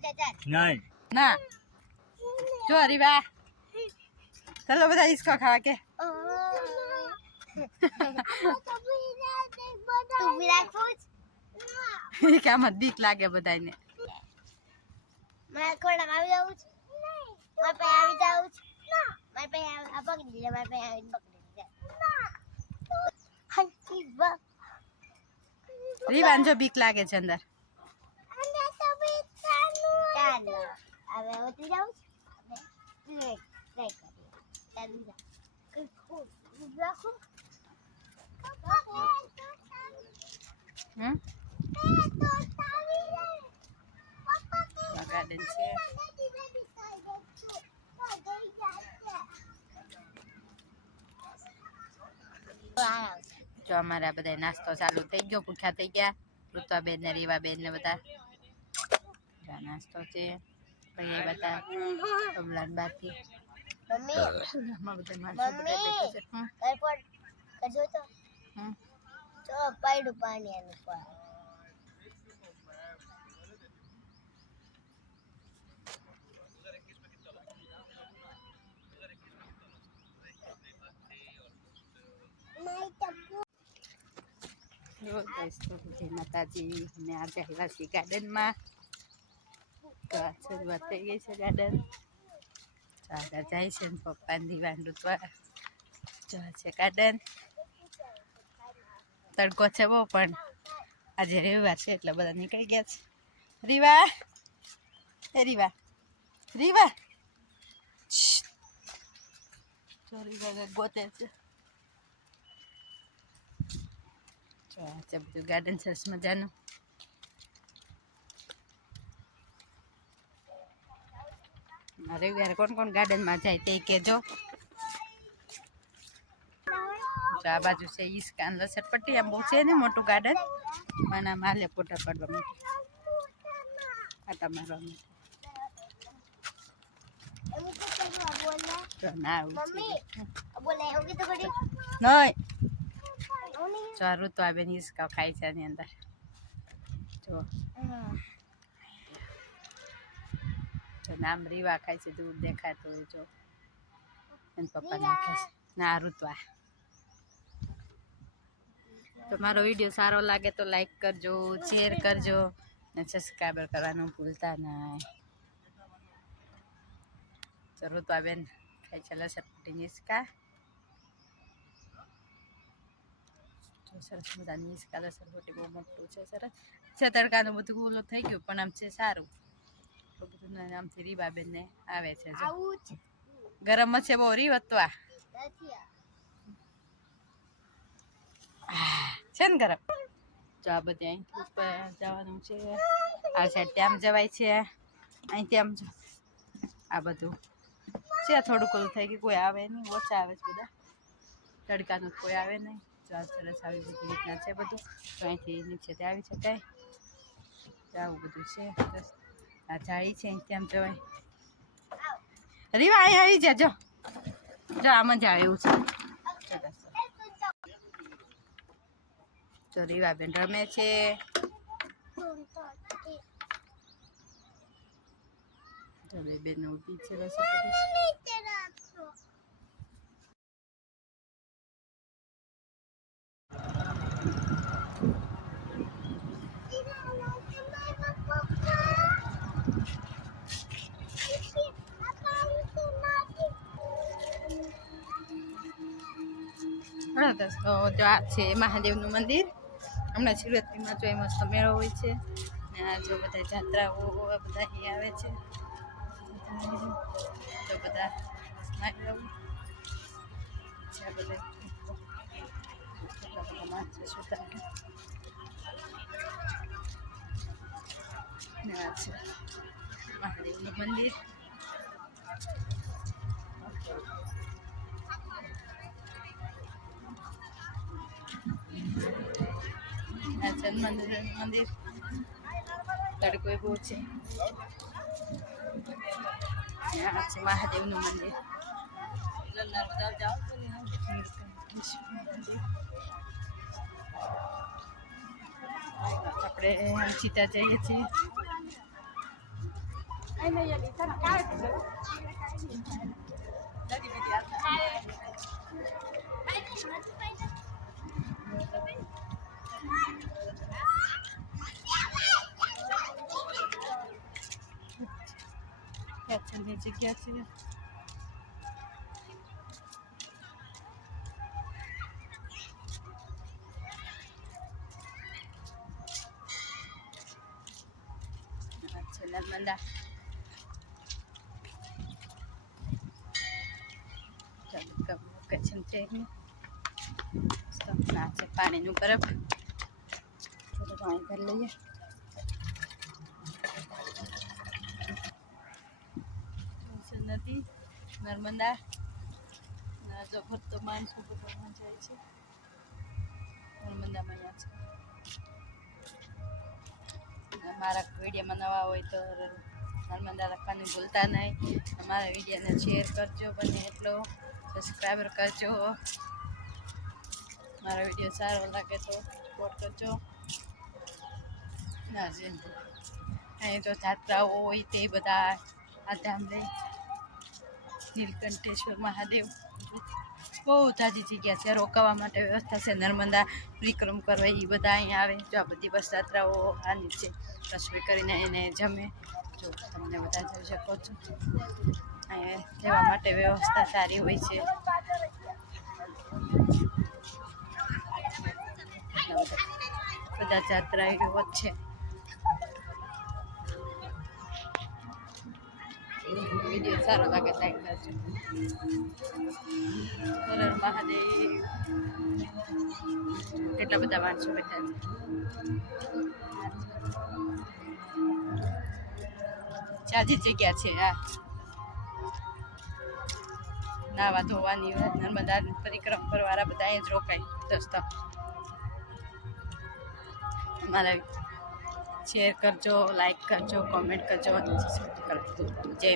नहीं ना जो રીવા ચલો બધા ઈસકો ખાવા કે કામ બીક લાગે બધાને મારા કોડા આવી જાઉં છું મારા પાસે આવી જાઉં છું મારા પાસે આ પકડી લે મારા પાસે આવીને પકડી લે હાઈ વાહ રીવાન જો બીક લાગે છે અંદર ચાલો હવે ઉતરી જાઉં છું ટ્રાય કરીએ ચાલો રાખો ગાર્ડન છે જો અમારા બધા નાસ્તો ચાલુ થઈ ગયો પૂઠા થઈ ગયા ઋત્વાબેન ને રીવાબેન ને બધા નાસ્તો છે ભાઈ બધા કમલાન બાકી મમ્મી એરપોર્ટ કરજો તો તો પાડું પાણી આનું પર માતાજી ને આજે આવ્યા છીએ ગાર્ડનમાં શરૂઆત થઈ ગઈ છે ગાર્ડન ચાલા જાય છે ને પપ્પા દીવાન ઋતવા જો છે ગાર્ડન તડકો છે બહુ પણ આજે રવિવાર છે એટલે બધા નીકળી ગયા છે રીવા એ રીવા રીવા જો રીવા ગોતે છે જો આ છે બધું ગાર્ડન સરસ મજાનું રવિવારે કોણ કોણ ગાર્ડનમાં જાય તે કહેજો આ બાજુ છે ઈસ્કાન લસરપટ્ટી આમ બહુ છે ને મોટું ગાર્ડન પણ આમ હાલે ફોટા પાડવા માટે આટા મારવા માટે ના નહીં જો ઋતુ આ બેન ઈસકા ખાય છે એની અંદર જો નામ રીવા ખાય છે દૂર દેખાતું હોય જો એના પપ્પા નાખે છે ના ઋત્વા તો મારો વિડીયો સારો લાગે તો લાઈક કરજો શેર કરજો ને સબસ્ક્રાઈબર કરવાનું ભૂલતા નહીં તો ઋત્વાબેન ખાય છે લસરપટ્ટી ઈસકા સરસ મજાની ઈસકા લસરપટ્ટી બહુ મોટું છે સરસ છે તડકાનું બધું ઓલું થઈ ગયું પણ આમ છે સારું બધું આમથી રીવાબેન ને આવે છે ગરમ છે બહુ રીવત્વા છે ને ગરમ જો આ બધી અહીંથી ઉપર જવાનું છે આ સાઈડ ત્યાં જવાય છે અહીંથી આમ આ બધું છે થોડુંક ઓલું થઈ ગયું કોઈ આવે નહીં ઓછા આવે છે બધા તડકાનું કોઈ આવે નહીં જો આ સરસ આવી બધી રીતના છે બધું તો અહીંથી નીચેથી આવી શકાય આવું બધું છે આ જાળી છે અહીંથી આમ જવાય રીવા અહીં આવી જાજો જો આ મજા આવે એવું છે તો રીવાબેન રમે છે બેન ઊભી છે તો જો આ છે મહાદેવનું મંદિર હમણાં શિવરાત્રિમાં જો મસ્ત મેળો હોય છે ને આ જો બધા જાત્રાઓ બધા અહીં આવે છે તો બધા મહાદેવનું મંદિર મંદિર તડકો બહુ છે મહાદેવનું મંદિર આપણે સીતા જઈએ છીએ જગ્યા છે નર્મદા લોકેશન છે ના છે પાણીનું બરફ થોડું પાણી કરી લઈએ નદી નર્મદા જો ભરતો માણસો બધા જાય છે નર્મદામાં છે મારા વિડીયોમાં નવા હોય તો નર્મદા લખવાનું ભૂલતા નહીં અમારા વિડીયોને શેર કરજો બને એટલો સબસ્ક્રાઈબર કરજો મારો વિડીયો સારો લાગે તો સપોર્ટ કરજો અહીં તો જાત્રાઓ હોય તે બધા આ ધામ લઈ નીલકંઠેશ્વર મહાદેવ બહુ જાજી જગ્યા છે રોકાવા માટે વ્યવસ્થા છે નર્મદા પરિક્રમ કરવા એ બધા અહીંયા આવે જો આ બધી બસ યાત્રાઓ આ નીચે રસોઈ કરીને એને જમે જો તમને બધા જોઈ શકો છો અહીંયા જવા માટે વ્યવસ્થા સારી હોય છે બધા જાત્રાઓ છે વિડીયો સારો લાગે લાઈક કરજો હર હર મહાદેવ કેટલા બધા માણસો બેઠા છે જાજી જગ્યા છે આ નાવા ધોવાની નર્મદા પરિક્રમ કરવાવાળા બધા અહીં જ રોકાય દોસ્તો અમારા શેર કરજો લાઈક કરજો કોમેન્ટ કરજો જય